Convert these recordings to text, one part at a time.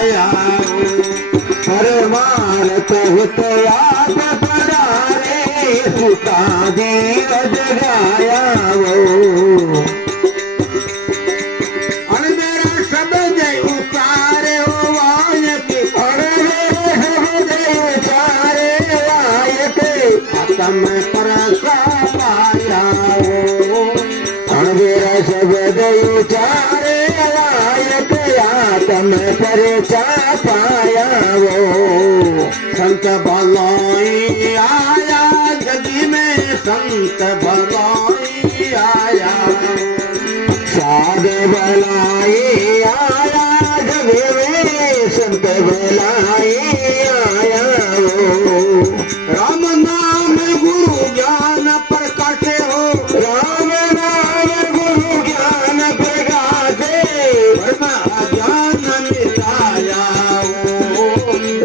आया परमार्थ हित याद पधारे सुता जीव जगाया वो और मेरा शब्द उतारे हो वायके और शब्द उतारे वायके आत्म परसा पाया वो और मेरा शब्द उतारे वायके आत्म परसा पाया वो संत भलाई आया जगी में संत भलाई आया साध भलाई आया जगी में संत भलाई आया राम नाम गुरु ज्ञान प्रकाशे हो राम नाम गुरु ज्ञान प्रकाशे ब्रह्म अज्ञान मिटाया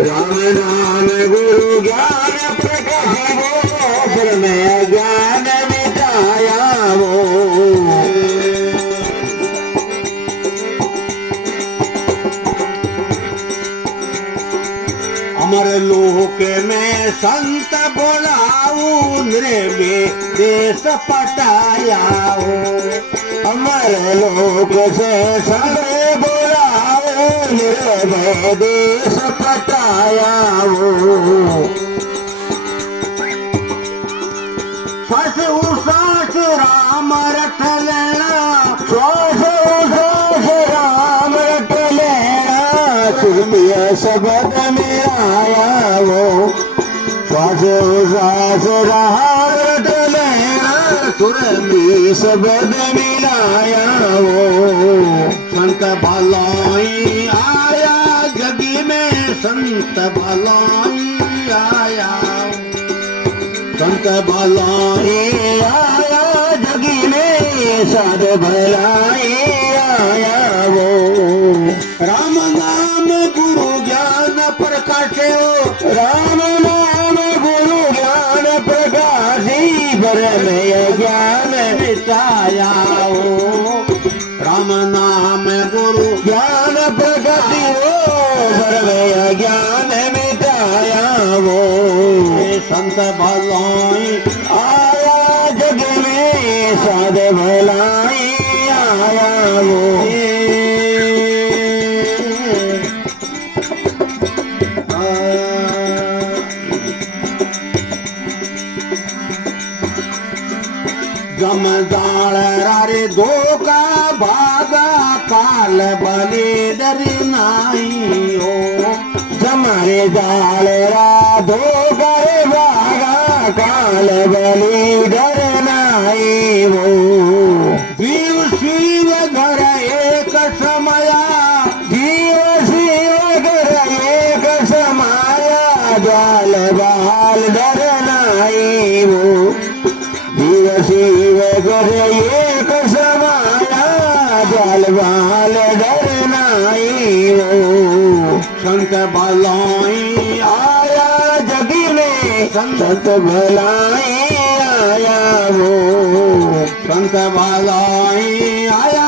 राम नाम गुरु ज्ञान प्रकाश वो ब्रह्म ज्ञान मिटाया वो अमर लोक में संत बोलाऊ निर्वे देश पटाया अमर लोक से संत बोलाऊ निर्वे देश पटाया सस उसास राम रथ लेना सस उसास राम रथ लेना सुनिया शब्द मेरा वो सस उसास राम रथ लेना सुरमी शब्द मिलाया वो संत भलाई आया जगी में संत भलाई आया संत भलाई आया जगी में साध भलाई आया वो राम नाम गुरु ज्ञान प्रकाशे हो राम नाम गुरु ज्ञान प्रकाशी ब्रह्म ज्ञान मिटाया हो राम नाम गुरु ज्ञान प्रकाशी हो ब्रह्म ज्ञान मिटाया वो संत भलाई आया जग में साध भलाई आया वो जमदार रे धोखा भागा काल बने डर नाई हो जमारे दाल राधो करे भागा काल बली डर नाई वो जीव शिव घर एक समया जीव शिव घर एक समाया जाल बाल डर नाई वो जीव शिव घर एक समाया जाल बाल डर नाई वो संत भलाई आया जगी में संत भलाई आया वो संत भलाई आया